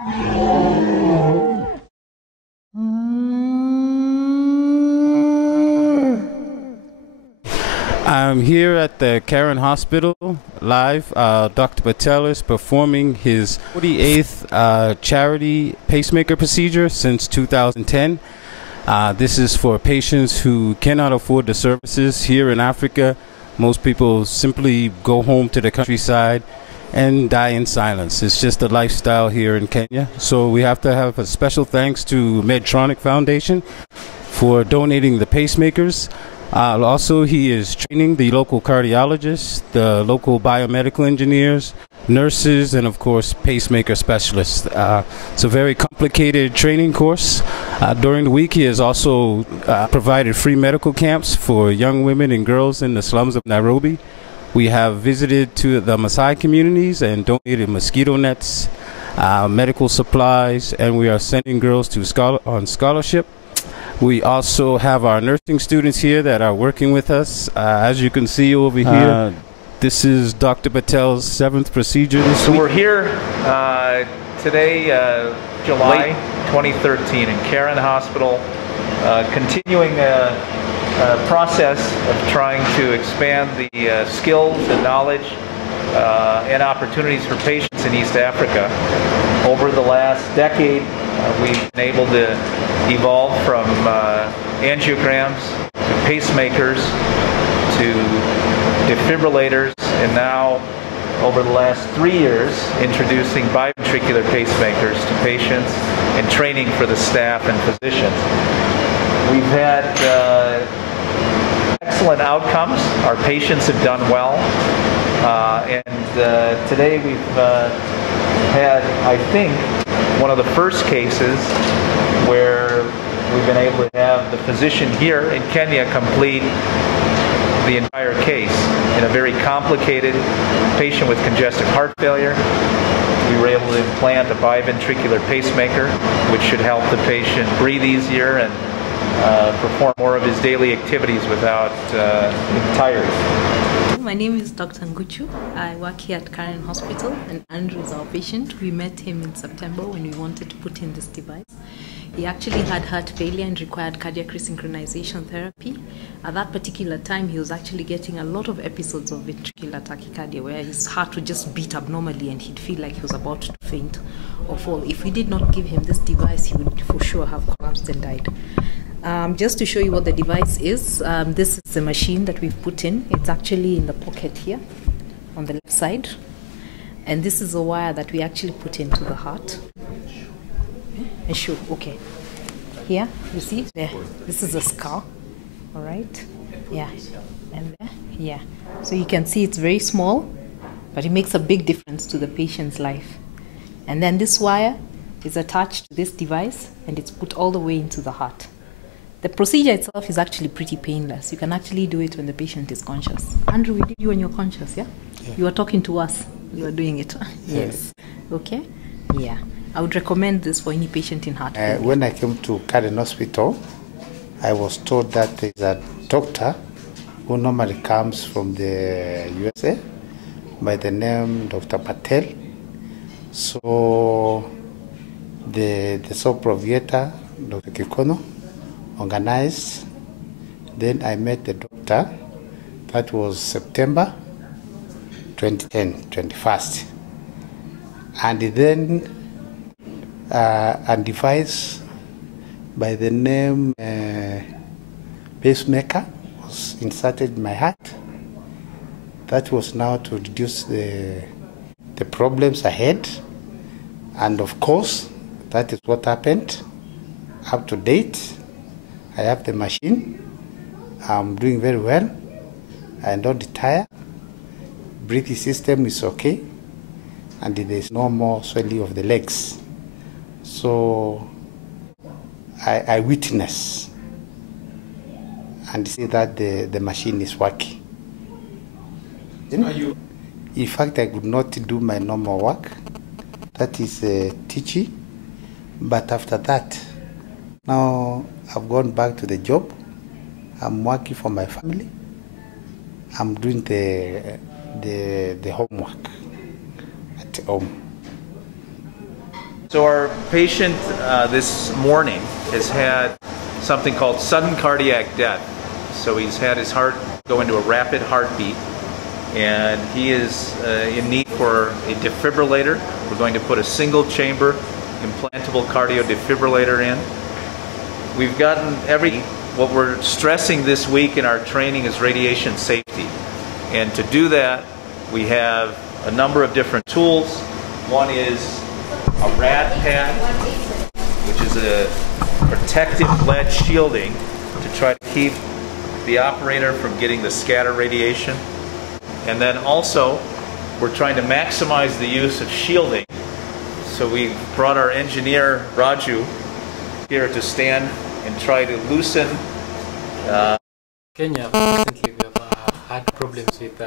I'm here at the Karen Hospital live. Dr. Patel is performing his 48th charity pacemaker procedure since 2010. This is for patients who cannot afford the services here in Africa. Most people simply go home to the countryside and die in silence. It's just a lifestyle here in Kenya. So we have to have a special thanks to Medtronic Foundation for donating the pacemakers. Also, he is training the local cardiologists, the local biomedical engineers, nurses, and of course pacemaker specialists. It's a very complicated training course. During the week, he has also provided free medical camps for young women and girls in the slums of Nairobi. We have visited to the Maasai communities and donated mosquito nets, medical supplies, and we are sending girls to on scholarship. We also have our nursing students here that are working with us. As you can see over here, this is Dr. Patel's 7th procedure this week. So we're here today, July 2013 in Karen Hospital, continuing a process of trying to expand the skills and knowledge and opportunities for patients in East Africa. Over the last decade, we've been able to evolve from angiograms to pacemakers to defibrillators, and now over the last 3 years introducing biventricular pacemakers to patients and training for the staff and physicians. We've had excellent outcomes. Our patients have done well, and today we've had, I think, one of the first cases where we've been able to have the physician here in Kenya complete the entire case in a very complicated patient with congestive heart failure. We were able to implant a biventricular pacemaker, which should help the patient breathe easier and perform more of his daily activities without tiring. My name is Dr. Nguchu. I work here at Karen Hospital, and Andrew is our patient. We met him in September when we wanted to put in this device. He actually had heart failure and required cardiac resynchronization therapy. At that particular time, he was actually getting a lot of episodes of ventricular tachycardia where his heart would just beat abnormally and he'd feel like he was about to faint or fall. If we did not give him this device, he would for sure have collapsed and died. Just to show you what the device is, this is the machine that we've put in. It's actually in the pocket here on the left side. And this is a wire that we actually put into the heart. And show, okay. Here, you see, there. This is a skull, all right? Yeah, and there, yeah. So you can see it's very small, but it makes a big difference to the patient's life. And then this wire is attached to this device, and it's put all the way into the heart. The procedure itself is actually pretty painless. You can actually do it when the patient is conscious. Andrew, we did you when you're conscious, yeah? You were talking to us. You were doing it. Yes. Okay? Yeah. I would recommend this for any patient in heart failure. When I came to Karen Hospital, I was told that there is a doctor who normally comes from the USA by the name Dr. Patel. So the supervisor, Dr. Gikonyo, organized. Then I met the doctor. That was September 2010, 21st. And then a device by the name pacemaker was inserted in my heart. That was now to reduce the problems ahead. And of course, that is what happened. Up to date, I have the machine. I'm doing very well. I don't retire. Breathing system is okay. And there is no more swelling of the legs. So I witness and see that the machine is working. In fact, I could not do my normal work. That is teaching. But after that, now I've gone back to the job. I'm working for my family. I'm doing the homework at home. So our patient this morning has had something called sudden cardiac death. So he's had his heart go into a rapid heartbeat, and he is in need for a defibrillator. We're going to put a single chamber implantable cardio defibrillator in. We've gotten what we're stressing this week in our training is radiation safety. And to do that, we have a number of different tools. One is a rad pad, which is a protective lead shielding to try to keep the operator from getting the scatter radiation. And then also, we're trying to maximize the use of shielding. So we brought our engineer, Raju, here to stand and try to loosen. Kenya, recently we have had problems with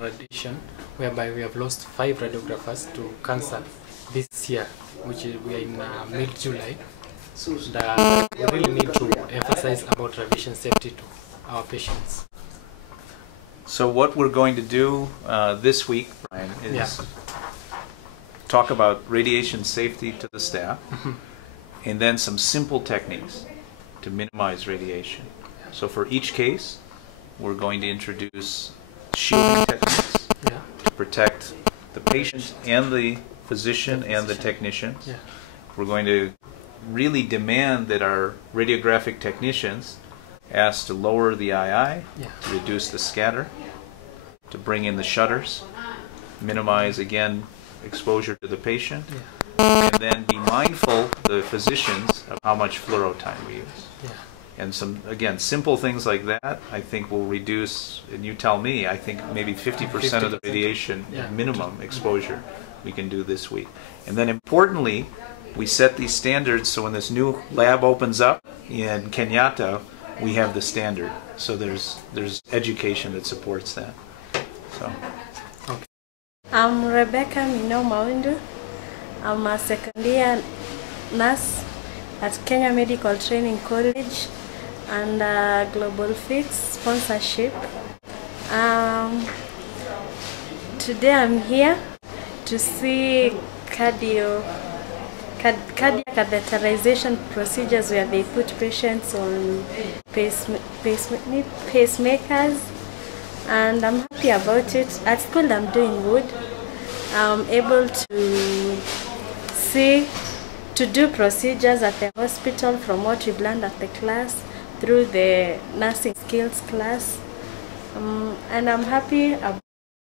radiation, whereby we have lost 5 radiographers to cancer this year, which is, we are in mid-July. So we really need to emphasize about radiation safety to our patients. So what we're going to do this week, Brian, is talk about radiation safety to the staff, and then some simple techniques to minimize radiation. So for each case, we're going to introduce shielding techniques to protect the patient and the physician and the technician. We're going to really demand that our radiographic technicians ask to lower the II, to reduce the scatter, to bring in the shutters, minimize, again, exposure to the patient, and then be mindful, the physicians, of how much fluoro time we use. And some, again, simple things like that, I think will reduce, and you tell me, I think maybe 50% of the radiation minimum exposure we can do this week. And then importantly, we set these standards so when this new lab opens up in Kenyatta, we have the standard. So there's education that supports that. So. I'm Rebecca Mino Mawindu. I'm a second year nurse at Kenya Medical Training College and Global Fix sponsorship. Today I'm here to see cardiac catheterization procedures where they put patients on pacemakers, and I'm happy about it. At school I'm doing good. I'm able to do procedures at the hospital from what we've learned at the class through the nursing skills class, and I'm happy about.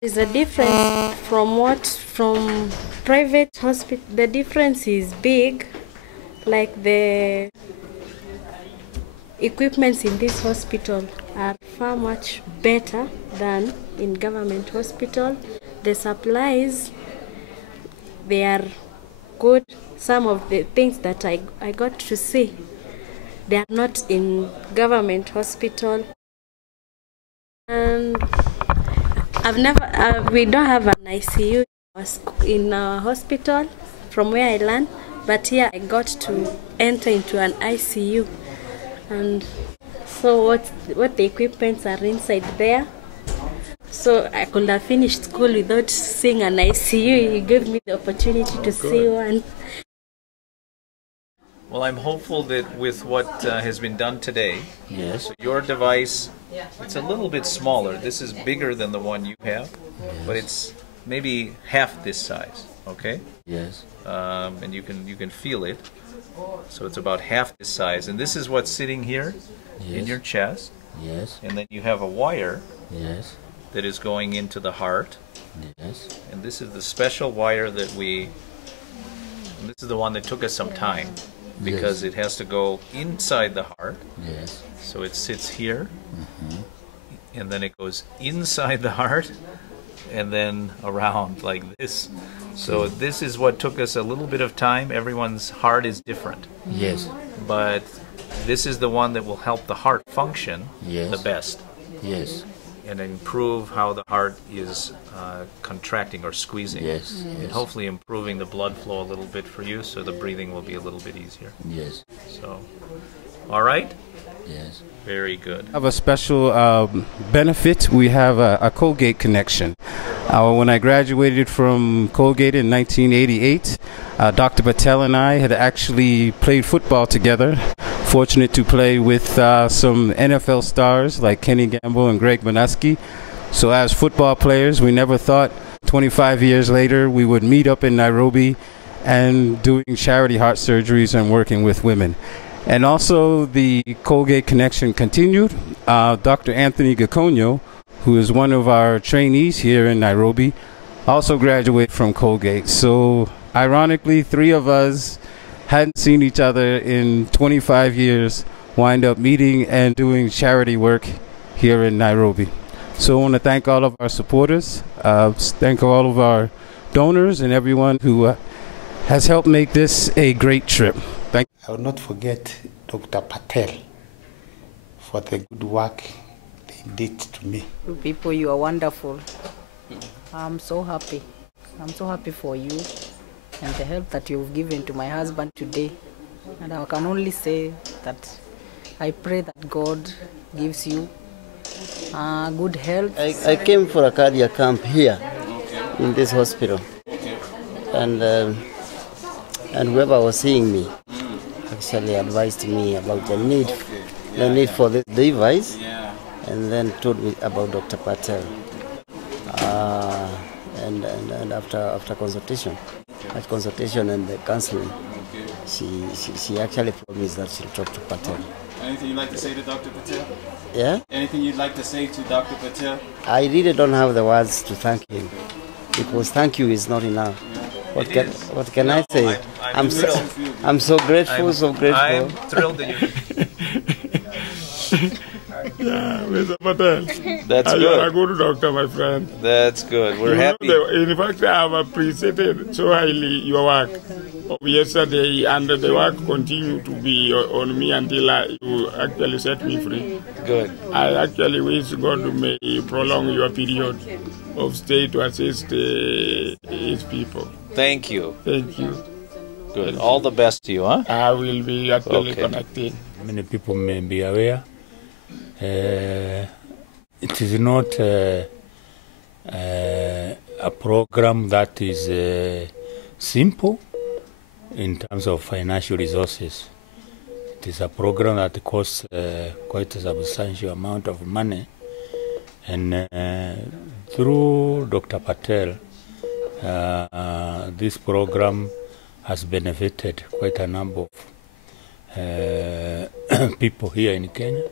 There's a difference from private hospital. The difference is big, like the equipments in this hospital are far much better than in government hospital. The supplies, they are good. Some of the things that I got to see, they are not in government hospital. And we don't have an ICU in our hospital from where I learned, but here I got to enter into an ICU. And so what the equipments are inside there. So I could have finished school without seeing an ICU. You gave me the opportunity to see one. Well, I'm hopeful that with what has been done today, so your device, it's a little bit smaller. This is bigger than the one you have, but it's maybe half this size, okay? Yes. And you can feel it. So it's about half this size. And this is what's sitting here in your chest. Yes. And then you have a wire that is going into the heart. Yes. And this is the special wire that this is the one that took us some time, because it has to go inside the heart. Yes. So it sits here, and then it goes inside the heart, and then around like this. So this is what took us a little bit of time. Everyone's heart is different. Yes. But this is the one that will help the heart function the best. Yes. And improve how the heart is contracting or squeezing. Yes. And hopefully improving the blood flow a little bit for you, so the breathing will be a little bit easier. Yes. So, all right? Yes. Very good. Have a special benefit. We have a Colgate connection. When I graduated from Colgate in 1988, Dr. Patel and I had actually played football together. Fortunate to play with some NFL stars like Kenny Gamble and Greg Manaski. So as football players, we never thought 25 years later we would meet up in Nairobi and doing charity heart surgeries and working with women. And also the Colgate connection continued. Dr. Anthony Gikonyo, who is one of our trainees here in Nairobi, also graduated from Colgate. So ironically, three of us hadn't seen each other in 25 years, wind up meeting and doing charity work here in Nairobi. So I want to thank all of our supporters, thank all of our donors and everyone who has helped make this a great trip. Thank you. I will not forget Dr. Patel for the good work they did to me. You people, you are wonderful. I'm so happy. I'm so happy for you and the help that you've given to my husband today. And I can only say that I pray that God gives you good health. I came for a cardiac camp here in this hospital. And whoever was seeing me actually advised me about the need for this device, and then told me about Dr. Patel. And after consultation and the counseling, she actually promised that she'll talk to Patel. Anything you'd like to say to Dr. Patel? Yeah? Anything you'd like to say to Dr. Patel? I really don't have the words to thank him, because thank you is not enough. What can I say? I'm so grateful, I'm thrilled that you... Yeah, Mr. Patel. That's good. You are a good doctor, my friend. That's good. We're happy. In fact, I have appreciated so highly your work of yesterday, and the work continued to be on me until you actually set me free. Good. I actually wish God may prolong your period of stay to assist his people. Thank you. Thank you. Good. All the best to you, huh? I will be actually connected. Many people may be aware. It is not a program that is simple in terms of financial resources. It is a program that costs quite a substantial amount of money, and through Dr. Patel, this program has benefited quite a number of people here in Kenya.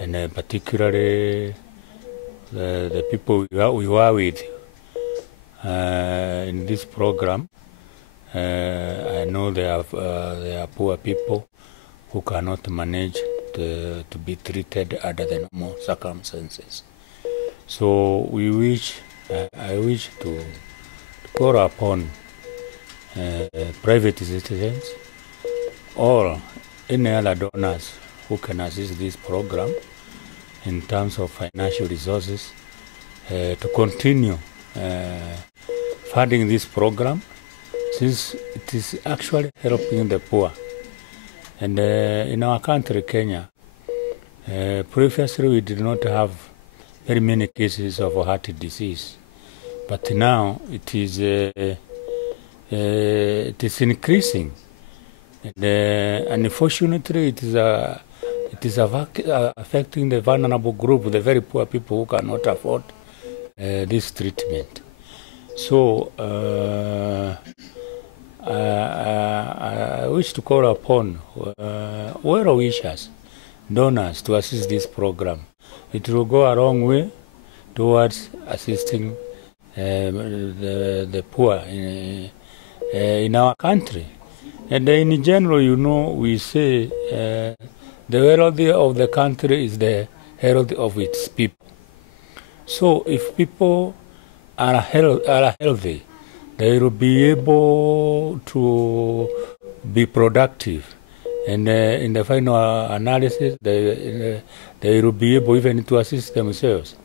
And particularly the people we were with in this program. I know they are poor people who cannot manage to be treated under the normal circumstances. So I wish to call upon private citizens or any other donors who can assist this program in terms of financial resources to continue funding this program, since it is actually helping the poor. And in our country, Kenya, previously we did not have very many cases of heart disease, but now it is increasing. And unfortunately, it is affecting the vulnerable group, the very poor people who cannot afford this treatment. So I wish to call upon well-wishers, donors, to assist this program. It will go a long way towards assisting the poor in our country. And in general, we say the health of the country is the health of its people. So if people are healthy, they will be able to be productive. And in the final analysis, they will be able even to assist themselves.